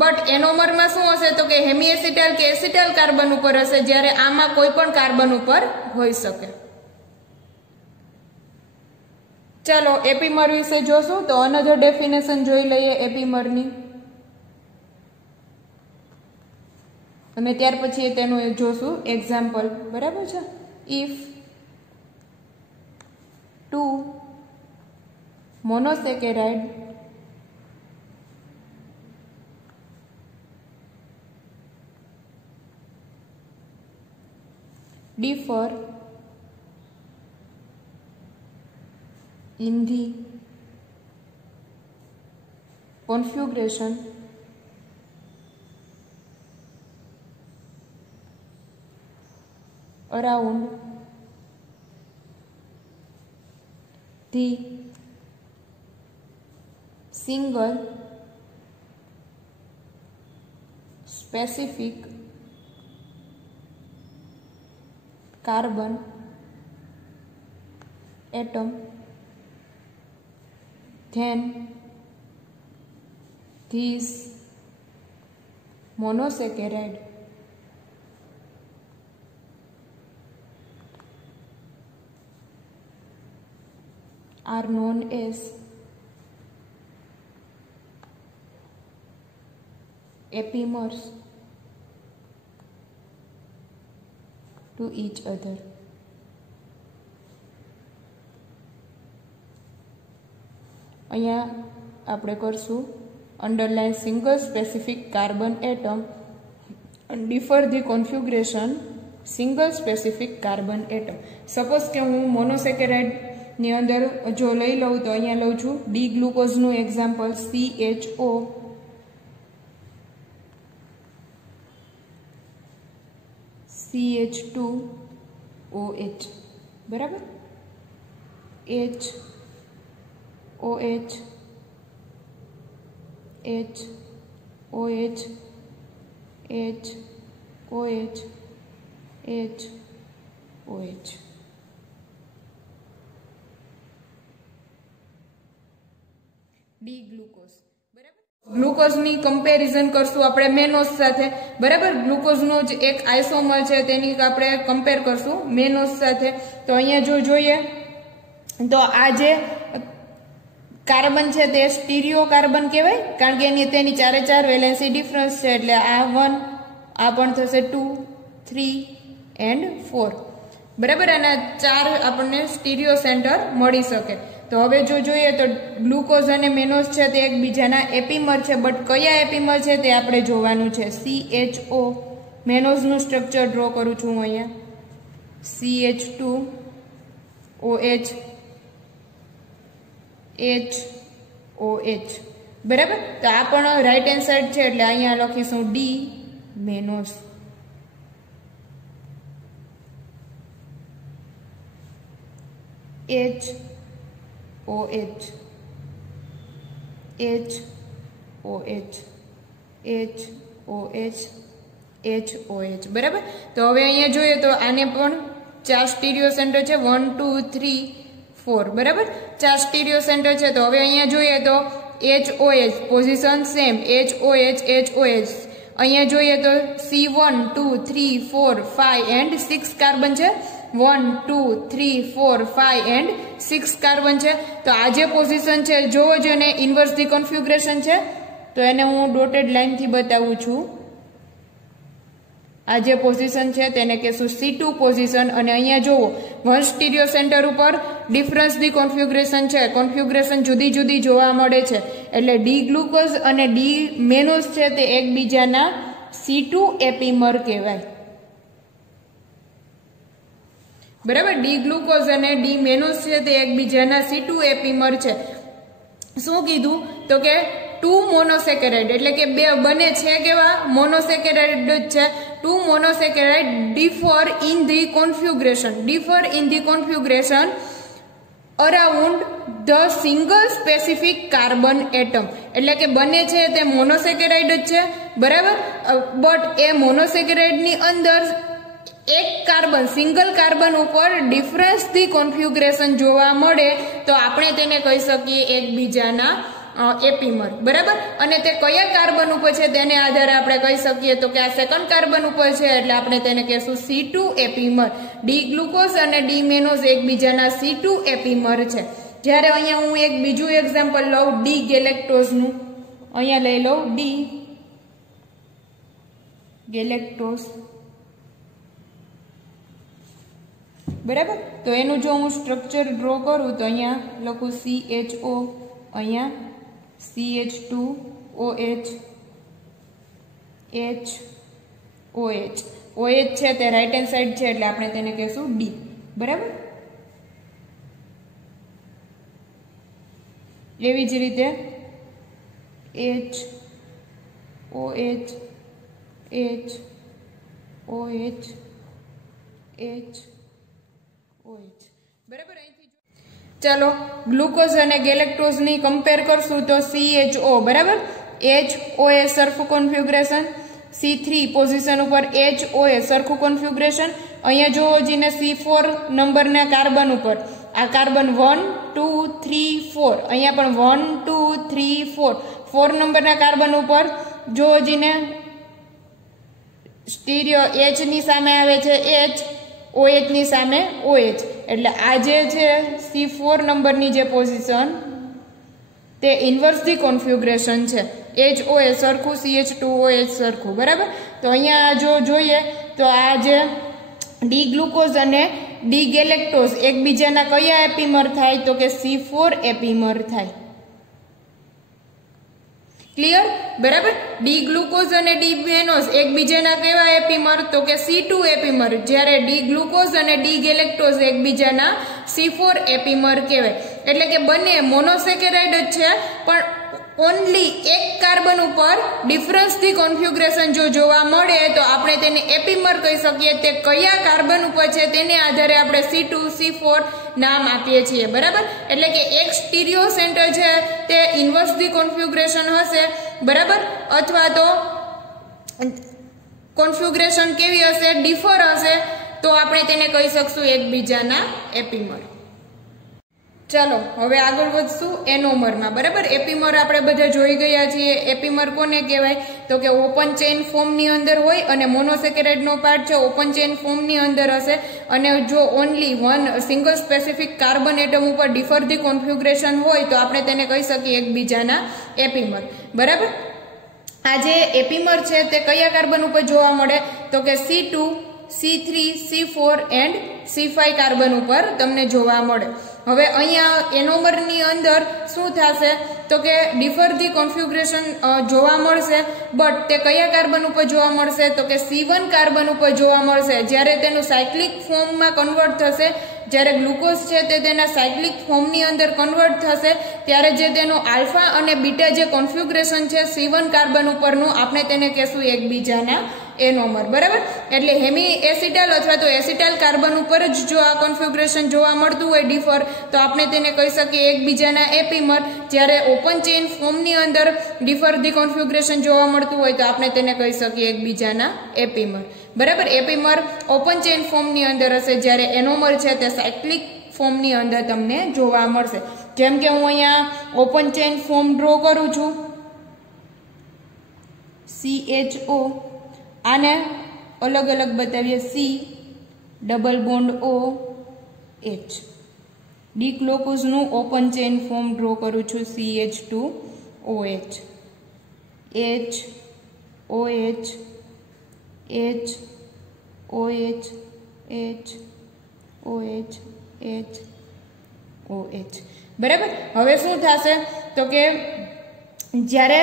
બટ એનોમરમાં શું હશે તો કે હેમી એસિટાઇલ કે એસિટાઇલ કાર્બન ઉપર હશે, જ્યારે આમાં કોઈ પણ કાર્બન ઉપર હોઈ શકે. ચાલો એપીમર વિશે જોશું તો અનધર ડેફિનેશન જોઈ લઈએ એપીમરની, અને ત્યાર પછી તેનું જોશું એક્ઝામ્પલ. બરાબર છે, if 2 monosaccharide differ in the configuration around the single specific carbon atom, then these monosaccharide are known as epimers to each other. અહીંયા આપણે કરશું underline single specific carbon atom differ the configuration single specific carbon atom. Suppose કે હું મોનોસેકેરાઇડની અંદર જો લઈ લઉં તો અહીંયા લઉં છું ડી ગ્લુકોઝનું એક્ઝામ્પલ CHO CH2OH. બરાબર, H OH H OH H OH H OH. D glucose. બરાબર, ગ્લુકોઝની કમ્પેરિઝન કરશું આપણે મેનોઝ સાથે. બરાબર, ગ્લુકોઝનો જ એક આઇસોમર છે તેની આપણે કમ્પેર કરશું મેનોઝ સાથે. તો અહીંયા જો જોઈએ તો આ જે કાર્બન છે તે સ્ટીરિયો કાર્બન કહેવાય, કારણ કે તેની ચારે ચાર વેલેન્સી ડિફરન્સ છે. એટલે આ 1, આ પણ થશે 2, 3 એન્ડ 4. બરાબર. આના 4 આપણને સ્ટીરિયો સેન્ટર મળી શકે. તો હવે જો જોઈએ તો ગ્લુકોઝ અને મેનોઝ છે તે એકબીજાના એપીમર છે, બટ કયા એપીમર છે તે આપણે જોવાનું છે. CHO મેનોઝનું સ્ટ્રક્ચર ડ્રો કરું છું હું અહીંયા. CH2OH HOH. બરાબર. તો આ પણ રાઈટ હેન્ડ સાઈડ છે, એટલે અહીંયા લખીશું D મેનોઝ. HOH HOH. બરાબર. તો હવે અહીંયા જોઈએ તો આને પણ 4 સ્ટીરિયો સેન્ટર છે, 1 2 3 4. બરાબર. 4 સ્ટીરિયો સેન્ટર છે. તો હવે અહીંયા જોઈએ તો HOH પોઝિશન સેમ, HOH. અહીંયા જોઈએ તો C1 2 3 4 5 એન્ડ 6 કાર્બન છે. 1 2 3 4 5 એન્ડ 6 કાર્બન છે. તો આ જે પોઝિશન છે જોવો જો ને ઇન્વર્સ ધી કોન્ફિગ્યુરેશન છે, તો એને હું ડોટેડ લાઈનથી બતાવું છું. આ જે પોઝિશન છે તેને કહેશું C2 પોઝિશન. અને અહીંયા જોવો 1 સ્ટીરિયો સેન્ટર ઉપર ડિફરન્સ ધી કોન્ફિગ્યુરેશન છે, કોન્ફિગ્યુરેશન જુદી જુદી જોવા મળે છે. એટલે ડી ગ્લુકોઝ અને ડી મેનોઝ છે તે એકબીજાના C2 એપીમર કહેવાય. બરાબર. ડી ગ્લુકોઝ અને ડી મેનોઝ છે તે એકબીજાના C2 એપીમર છે. શું કીધું તો કે 2 મોનોસેકેરાઇડ, એટલે કે બે બને છે કેવા મોનોસેકેરાઇડ જ છે. 2 monosaccharide differ in the configuration around the single specific carbon atom. એટલે કે બને છે તે મોનોસેકેરાઇડ જ છે. બરાબર. બટ એ મોનોસેકેરાઇડ ની અંદર એક કાર્બન, સિંગલ કાર્બન ઉપર ડિફરન્સ ધી કોન્ફિગ્યુરેશન જોવા મળે તો આપણે તેને કહી શકીએ એકબીજાના એપીમર. બરાબર. અને તે કયા કાર્બન ઉપર છે તેને આધારે આપણે કહી શકીએ તો કે આ સેકન્ડ કાર્બન ઉપર છે, એટલે આપણે તેને કહેશું C2 એપીમર. ડી ગ્લુકોઝ અને ડી મેનોઝ એકબીજાના C2 એપીમર છે. જ્યારે અહીંયા હું એક બીજું એક્ઝામ્પલ લઉં ડી ગેલેક્ટોઝનું. અહીંયા લઈ લઉં ડી ગેલેક્ટોઝ. બરાબર. તો એનું જો હું સ્ટ્રક્ચર ડ્રો કરું તો અહીંયા લખું CHO, અહીંયા CH2OH HOH. OH છે તે રાઈટ હેન્ડ સાઈડ છે, એટલે આપણે તેને કહેશું D. બરાબર. એવી જ રીતે HOH બરાબર. ચાલો ગ્લુકોઝ અને ગેલેક્ટોઝની કમ્પેર કરશું તો CHO. બરાબર. HOH સરખું કોન્ફિગ્યુરેશન, C3 પોઝિશન ઉપર HOH સરખું કોન્ફિગ્યુરેશન. અહીંયા જોવો જીને C4 નંબરના કાર્બન ઉપર આ કાર્બન 1 2 3 4, અહીંયા પણ 1 2 3 4 4 નંબરના કાર્બન ઉપર જોવો જીને સ્ટીરિયો H ની સામે આવે છે H, OH ની સામે OH. એટલે આ જે છે C4 નંબરની જે પોઝિશન તે ઇન્વર્સ ધી કોન્ફિગ્યુરેશન છે. HOH સરખું, CH2OH સરખું. બરાબર. તો અહીંયા જો જોઈએ તો આ જે ડી ગ્લુકોઝ અને ડી ગેલેક્ટોઝ એકબીજાના કયા એપીમર થાય તો કે C4 એપીમર થાય. ક્લિયર. બરાબર. ડી ગ્લુકોઝ અને ડી મેનોઝ એકબીજાના કેવા એપીમર તો કે C2 એપીમર, જ્યારે ડી ગ્લુકોઝ અને ડી ગેલેક્ટોઝ એકબીજાના C4 એપીમર કહેવાય. એટલે કે બંને મોનોસેકેરાઇડ જ છે, પણ ઓનલી એક કાર્બન ઉપર ડિફરન્સ ધી કોન્ફિગ્યુરેશન જો જોવા મળે તો આપણે તેને એપીમર કહી શકીએ. તે કયા કાર્બન ઉપર છે તેને આધારે આપણે C2 C4 નામ આપીએ છીએ. બરાબર. એટલે કે એક સ્ટીરિયો સેન્ટર છે તે ઇન્વર્સ ધી કોન્ફિગ્યુરેશન હશે. બરાબર. અથવા તો કોન્ફિગ્યુરેશન કેવી હશે, ડિફર હશે, તો આપણે તેને કહી શકશું એકબીજાના એપીમર. ચાલો હવે આગળ વધશું એનોમરમાં, બરાબર। એપીમર આપણે બધા જોઈ ગયા છીએ। એપીમર કોને કહેવાય તો કે ઓપન ચેઇન ફોર્મની અંદર હોય અને મોનોસેકેરાઇડનો પાર્ટ છે ઓપન ચેઇન ફોર્મની અંદર હશે અને જો only one single specific carbon atom ઉપર ડિફર ધી કોન્ફિગ્યુરેશન હોય તો આપણે તેને કહી શકીએ એકબીજાના એપીમર, બરાબર। આ જે એપીમર છે તે કયા કાર્બન ઉપર જોવા મળે તો કે C2, C3, C4 and C5 carbon ઉપર તમને જોવા મળે। હવે અહીંયા એનોમરની અંદર શું થશે તો કે ડિફર ધી કોન્ફિગ્યુરેશન જોવા મળશે, બટ તે કયા કાર્બન ઉપર જોવા મળશે તો કે C1 કાર્બન ઉપર જોવા મળશે। જ્યારે તેનું સાયક્લિક ફોર્મમાં કન્વર્ટ થશે, જ્યારે ગ્લુકોઝ છે તે તેના સાયક્લિક ફોર્મની અંદર કન્વર્ટ થશે ત્યારે જે તેનું આલ્ફા અને બીટા જે કોન્ફિગ્યુરેશન છે C1 કાર્બન ઉપરનું આપણે તેને કહેશું એકબીજાના એનોમર, બરાબર। એટલે હેમી એસિટાલ અથવા તો એસિટાલ કાર્બન ઉપર જ જો આ કોન્ફિગ્યુરેશન જોવા મળતું હોય ડિફર તો આપણે તેને કહી શકીએ એકબીજાના એપીમર। જ્યારે ઓપન ચેઇન ફોર્મની અંદર ડિફર ધી કોન્ફિગ્યુરેશન જોવા મળતું હોય તો આપણે તેને કહી શકીએ એકબીજાના એપીમર, બરાબર। એપીમર ઓપન ચેઇન ફોર્મની અંદર હશે, જ્યારે એનોમર છે તે સાયક્લિક ફોર્મની અંદર તમને જોવા મળશે। જેમ કે હું અહીંયા ઓપન ચેઇન ફોર્મ ડ્રો કરું છું, CHO, આને અલગ અલગ બતાવીએ, C double bond O H, D ગ્લુકોઝનું ઓપન ચેઇન ફોર્મ ડ્રો કરું છું, CH2OH, H OH H OH H OH H OH, બરાબર। હવે શું થશે તો કે જ્યારે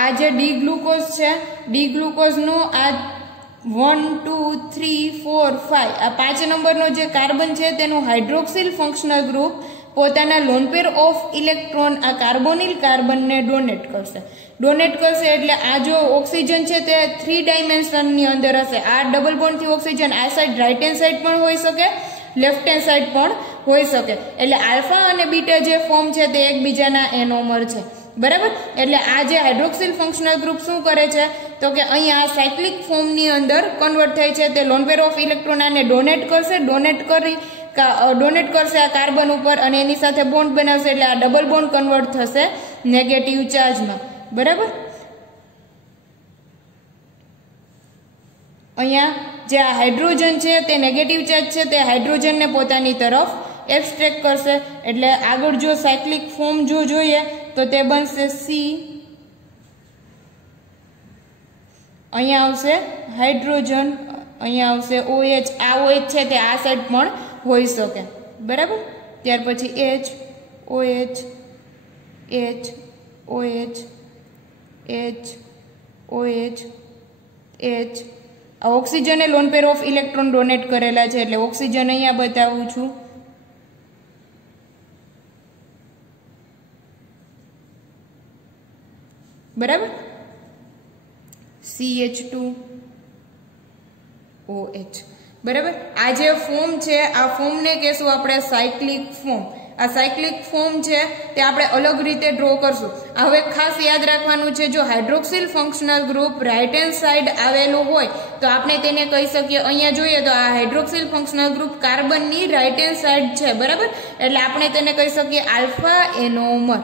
આ જે ડી ગ્લુકોઝ છે, ડી ગ્લુકોઝનું આ 1 2 3 4 5 આ 5 નંબરનો જે કાર્બન છે તેનું હાઇડ્રોક્સિલ ફંક્શનલ ગ્રુપ પોતાના લોન પેર ઓફ ઇલેક્ટ્રોન આ કાર્બોનિલ કાર્બનને ડોનેટ કરશે એટલે આ જો ઓક્સિજન છે તે 3 ડાયમેન્શનની અંદર હશે। આ ડબલ બોન્ડથી ઓક્સિજન આ સાઈડ રાઈટ હેન્ડ સાઈડ પણ હોઈ શકે, લેફ્ટ હેન્ડ સાઈડ પણ હોઈ શકે। એટલે આલ્ફા અને બીટા જે ફોર્મ છે તે એકબીજાના એનોમર છે, બરાબર। એટલે આ જે હાઇડ્રોક્સિલ ફંક્શનલ ગ્રુપ શું કરે છે તો કે અહીંયા સાયક્લિક ફોર્મની અંદર કન્વર્ટ થાય છે, તે લોન પેર ઓફ ઇલેક્ટ્રોન આને ડોનેટ કરશે આ કાર્બન ઉપર અને એની સાથે બોન્ડ બનાવશે, એટલે આ ડબલ બોન્ડ કન્વર્ટ થશે નેગેટિવ ચાર્જમાં, બરાબર। અહીંયા જે આ હાઇડ્રોજન છે તે નેગેટિવ ચાર્જ છે તે હાઇડ્રોજનને પોતાની તરફ એબ્સ્ટ્રેક્ટ કરશે। એટલે આગળ જો સાયક્લિક ફોર્મ જો જોઈએ તો તે બનશે C, અહીંયા આવશે હાઇડ્રોજન, અહીંયા આવશે OH, આ OH છે તે આ સાઈડ પણ હોઈ શકે, બરાબર। ત્યાર પછી H OH H OH H OH H, આ ઓક્સિજને lone pair of electron donate કરેલા છે એટલે ઓક્સિજન અહીંયા બતાવું છું, બરાબર। CH2OH, બરાબર। આ જે ફોર્મ છે આ ફોર્મને કહેશું આપણે સાયક્લિક ફોર્મ। આ સાયક્લિક ફોર્મ છે તે આપણે અલગ રીતે ડ્રો કરશું। હવે ખાસ યાદ રાખવાનું છે, જો hydroxyl functional group right hand side આવેલો હોય તો આપણે તેને કહી શકીએ, અહીંયા જોઈએ તો આ હાઇડ્રોક્સિલ ફંક્શનલ ગ્રુપ કાર્બનની રાઈટ હેન્ડ સાઈડ છે, બરાબર। એટલે આપણે તેને કહી શકીએ આલ્ફા એનોમર।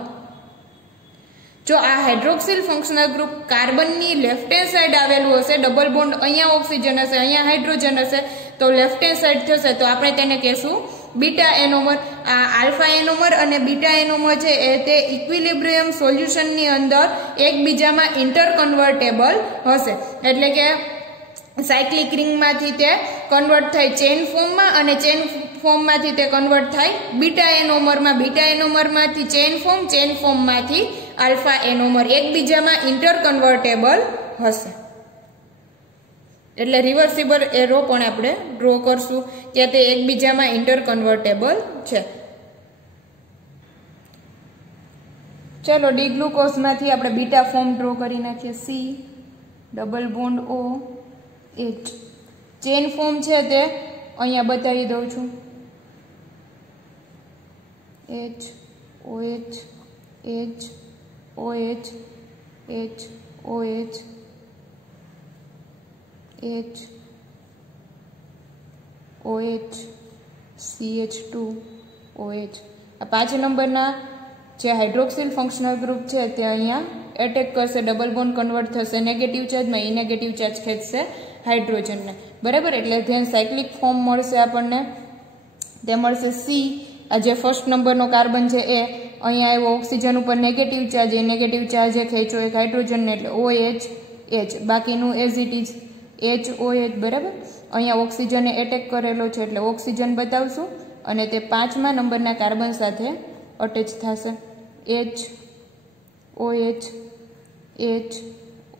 જો આ હાઇડ્રોક્સિલ ફંક્શનલ ગ્રુપ કાર્બનની લેફ્ટ હેન્ડ સાઈડ આવેલું હશે, ડબલ બોન્ડ અહીંયા ઓક્સિજન હશે, અહીંયા હાઇડ્રોજન હશે, તો લેફ્ટ હેન્ડ સાઈડ થશે તો આપણે તેને કહેશું બીટા એનોમર। આ આલ્ફા એનોમર અને બીટા એનોમર છે એ તે ઇક્વિલિબ્રિયમ સોલ્યુશનની અંદર એકબીજામાં ઇન્ટરકન્વર્ટેબલ હશે, એટલે કે સાયક્લિક રિંગમાંથી તે કન્વર્ટ થાય ચેઇન ફોર્મમાં અને ચેઇન ફોર્મમાંથી તે કન્વર્ટ થાય બીટા એનોમરમાં, બીટા એનોમરમાંથી ચેઇન ફોર્મમાંથી આલ્ફા એનોમર, એકબીજામાં ઇન્ટરકન્વર્ટેબલ હશે। એટલે રિવર્સિબલ એરો પણ આપણે ડ્રો કરશું કે તે એકબીજામાં ઇન્ટરકન્વર્ટેબલ છે। ચલો ડી ગ્લુકોઝમાંથી આપણે બીટા ફોર્મ ડ્રો કરી નાખીએ, C double bond O H, chain form છે તે અહીંયા બતાવી દઉં છું, H OH H OH H OH H OH CH2OH। आ 5 नंबरना जे हाइड्रोक्सिल फंक्शनल ग्रुप है ते अहींया एटेक करशे, डबल बॉन्ड कन्वर्ट थशे नेगेटिव चार्ज में, ई नेगेटिव चार्ज खेंचशे हाइड्रोजन ने, बराबर। एटले जेने साइक्लिक फॉर्म मळशे आपणने ते मळशे C। आ जे फर्स्ट नंबर नो कार्बन है ए अहींया आव्यो ऑक्सिजन पर नेगेटिव चार्ज, ए नेगेटिव चार्ज खेंचो एक हाइड्रोजन ने एटले OH, बाकीनु एज इट इज HOH, बराबर। अहींया ऑक्सिजन एटेक करेलो छे एटले ऑक्सिजन बतावशुं अने ते 5मा नंबरना कार्बन साथे अटेच थशे। H OH H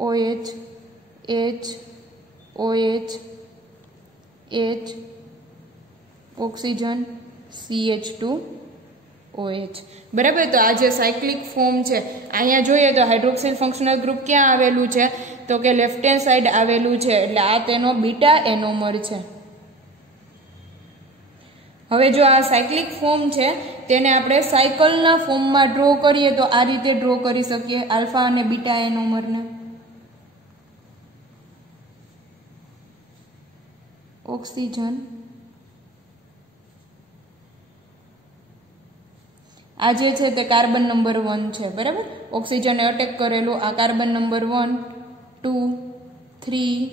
OH H OH H oxygen CH2OH, बराबर। तो आज साइक्लिक फॉर्म है अहींया जोईए तो हाइड्रोक्सिल फंक्शनल ग्रुप क्या आवेलू है तो कि लेफ्ट हेन्ड साइड आवेलू है, एटले आ तेनो बीटा एनोमर है। हवे जो आ साइक्लिक फॉर्म है तेने आपणे साइकलना फॉर्म में ड्रो करिए तो आ रीते ड्रो करी सकीए अल्फा अने बीटा एनोमर ने। ऑक्सिजन आ जे छे ते कार्बन नंबर 1 है, बराबर। ऑक्सिजन अटेक करेलू आ कार्बन नंबर 1 2 3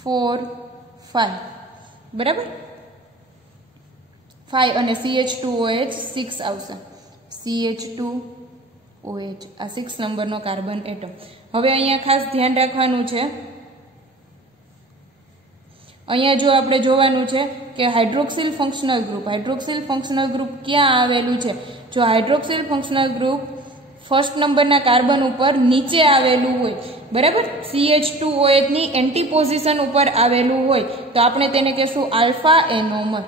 4 5, बराबर। 5 અને CH2OH 6 આવશે, CH2OH આ 6 નંબરનો કાર્બન એટમ। હવે અહીંયા ખાસ ધ્યાન રાખવાનું છે, અહીંયા જો આપણે જોવાનું છે કે હાઇડ્રોક્સિલ ફંક્શનલ ગ્રુપ ક્યાં આવેલું છે। જો hydroxyl functional group first number ना कार्बन ऊपर नीचे आवेलू होय, बराबर। CH2OH नी एंटी पोजिशन ऊपर आवेलू होय तो आपणे तेने कहेशुं अल्फा एनोमर।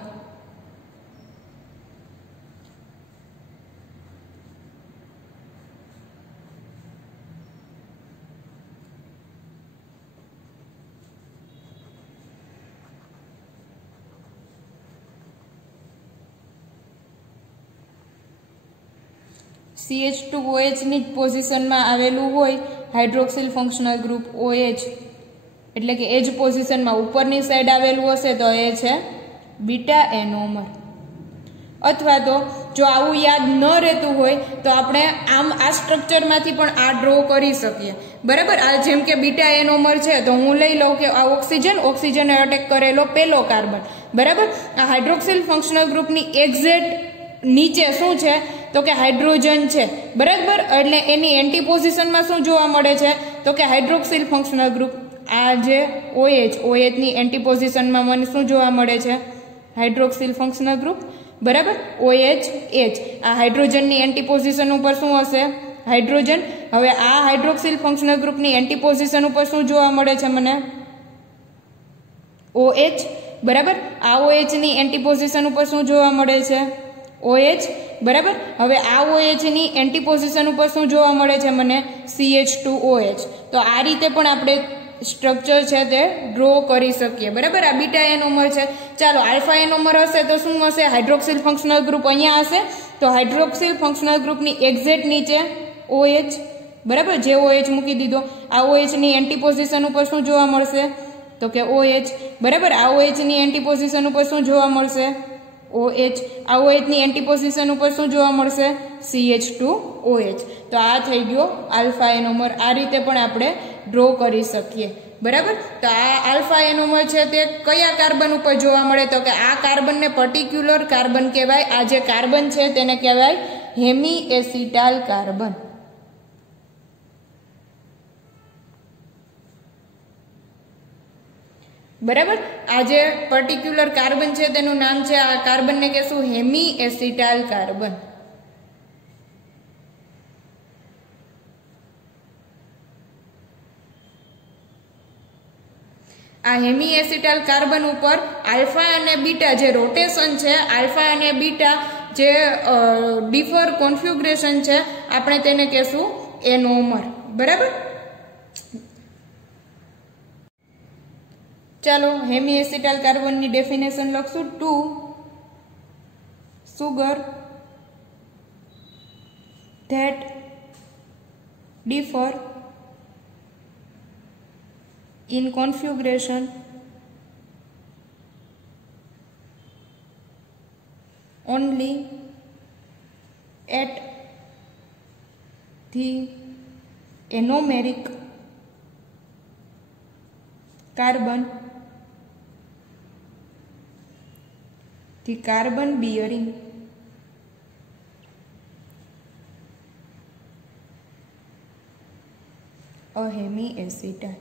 CH2OH ની પોઝિશન માં આવેલું હોય હાઇડ્રોક્સિલ ફંક્શનલ ગ્રુપ OH, એટલે કે એ જ પોઝિશનમાં ઉપરની સાઈડ આવેલું હશે તો એ છે બીટા એનોમર। અથવા તો જો આવું યાદ ન રહેતું હોય તો આપણે આમ આ સ્ટ્રક્ચરમાંથી પણ આ ડ્રો કરી શકીએ, બરાબર। આ જેમ કે બીટા એનોમર છે તો હું લઈ લઉં કે આ ઓક્સિજન અટેક કરેલો પહેલો કાર્બન, બરાબર। આ હાઇડ્રોક્સિલ ફંક્શનલ ગ્રુપની એક્ઝેક્ટ नीचे शू है तो कि हाइड्रोजन है, बराबर। एटले एनी एंटी पोजिशन में शू जोवा मळे छे तो कि हाइड्रोक्सिल फंक्शनल ग्रुप आ जे OH नी एंटी पोजिशन में मन शू जोवा मळे छे हाइड्रोक्सिल फंक्शनल ग्रुप, बराबर। OH आ हाइड्रोजन नी एंटी पोजिशन पर शू हशे हाइड्रोजन। हवे आ हाइड्रोक्सिल फंक्शनल ग्रुप नी एंटी पोजिशन पर शू जोवा मळे छे मने OH, बराबर। आ OH नी एंटी पोजिशन पर शू जोवा मळे छे OH, बराबर। हवे आ OH नी एंटी पोजिशन पर शू जोवा मळे छे मने CH2OH। तो आ रीते पण आपणे स्ट्रक्चर छे ते ड्रो करी सकीए, बराबर। आ बीटा एनोमर छे। चालो अल्फा एनोमर हशे तो शुं हशे हाइड्रोक्सिल फंक्शनल ग्रुप अहींया हशे तो हाइड्रोक्सिल फंक्शनल ग्रुप नी एक्ઝેક્ટ नीचे OH, बराबर। जे OH मूकी दीधो आ OH नी एंटी पोजिशन पर शुं जोवा मळशे तो के OH, बराबर। आ OH नी एंटी पोजिशन पर शुं जोवा मळशे OH। आ OH नी एंटी पोजिशन पर शुं जोवा मळशे CH2OH। तो आ थई गयो अल्फा एनोमर। आ रीते पण आपणे ड्रो करी सकीए, बराबर। तो आ अल्फा एनोमर छे ते कया कार्बन पर जोवा मळे तो के आ कार्बन ने पर्टिक्युलर कार्बन कहेवाय। आ जे कार्बन छे तेने कहेवाय हेमी एसिटाल कार्बन, बराबर। आ जे पर्टिक्युलर कार्बन छे तेनु नाम छे आ कार्बन ने कहेशुं हेमी एसिटाल कार्बन। आ हेमी एसिटाल कार्बन ऊपर अल्फा अने बीटा जे रोटेशन छे अल्फा अने बीटा जे डिफर कॉन्फिगरेशन छे आपणे तेने कहेशुं एनोमर, बराबर। चलो हेमी एसिटाल कार्बन नी डेफिनेशन लखशुं 2 sugar that differ in configuration only at the anomeric carbon bearing a hemiacetal.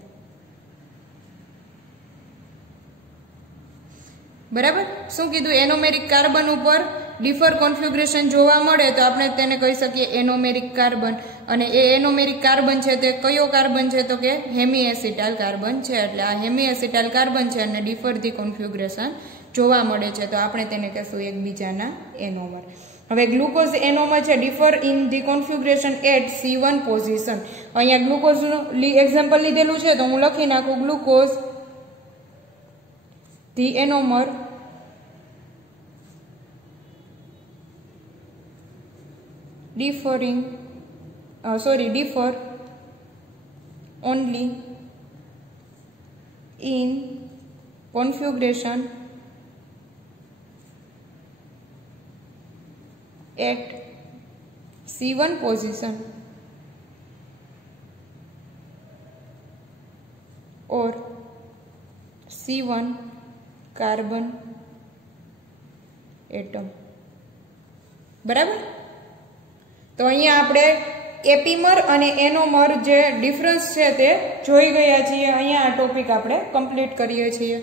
બરાબર. શું કીધું? એનોમેરિક કાર્બન ઉપર ડિફર કોન્ફિગ્યુરેશન જોવા મળે તો આપણે તેને કહી શકીએ એનોમેરિક કાર્બન. અને એ એનોમેરિક કાર્બન છે તે કયો કાર્બન છે? તો કે હેમિએસિટાલ કાર્બન છે. એટલે આ હેમિએસિટાલ કાર્બન છે અને ડિફર ધી કોન્ફિગ્યુરેશન જોવા મળે છે તો આપણે તેને કહેશું એકબીજાના એનોમર. હવે ગ્લુકોઝ એનોમર છે differ in the configuration at C1 position. અહીંયા ગ્લુકોઝનું એક્ઝામ્પલ લીધેલું છે તો હું લખી નાખું glucose the anomer differ only in configuration at C1 position or C1 carbon atom. બરાબર. તો અહીંયા આપણે એપીમર અને એનોમર જે ડિફરન્સ છે તે જોઈ ગયા છીએ. અહીંયા આ ટોપિક આપણે કમ્પ્લીટ કરીએ છીએ.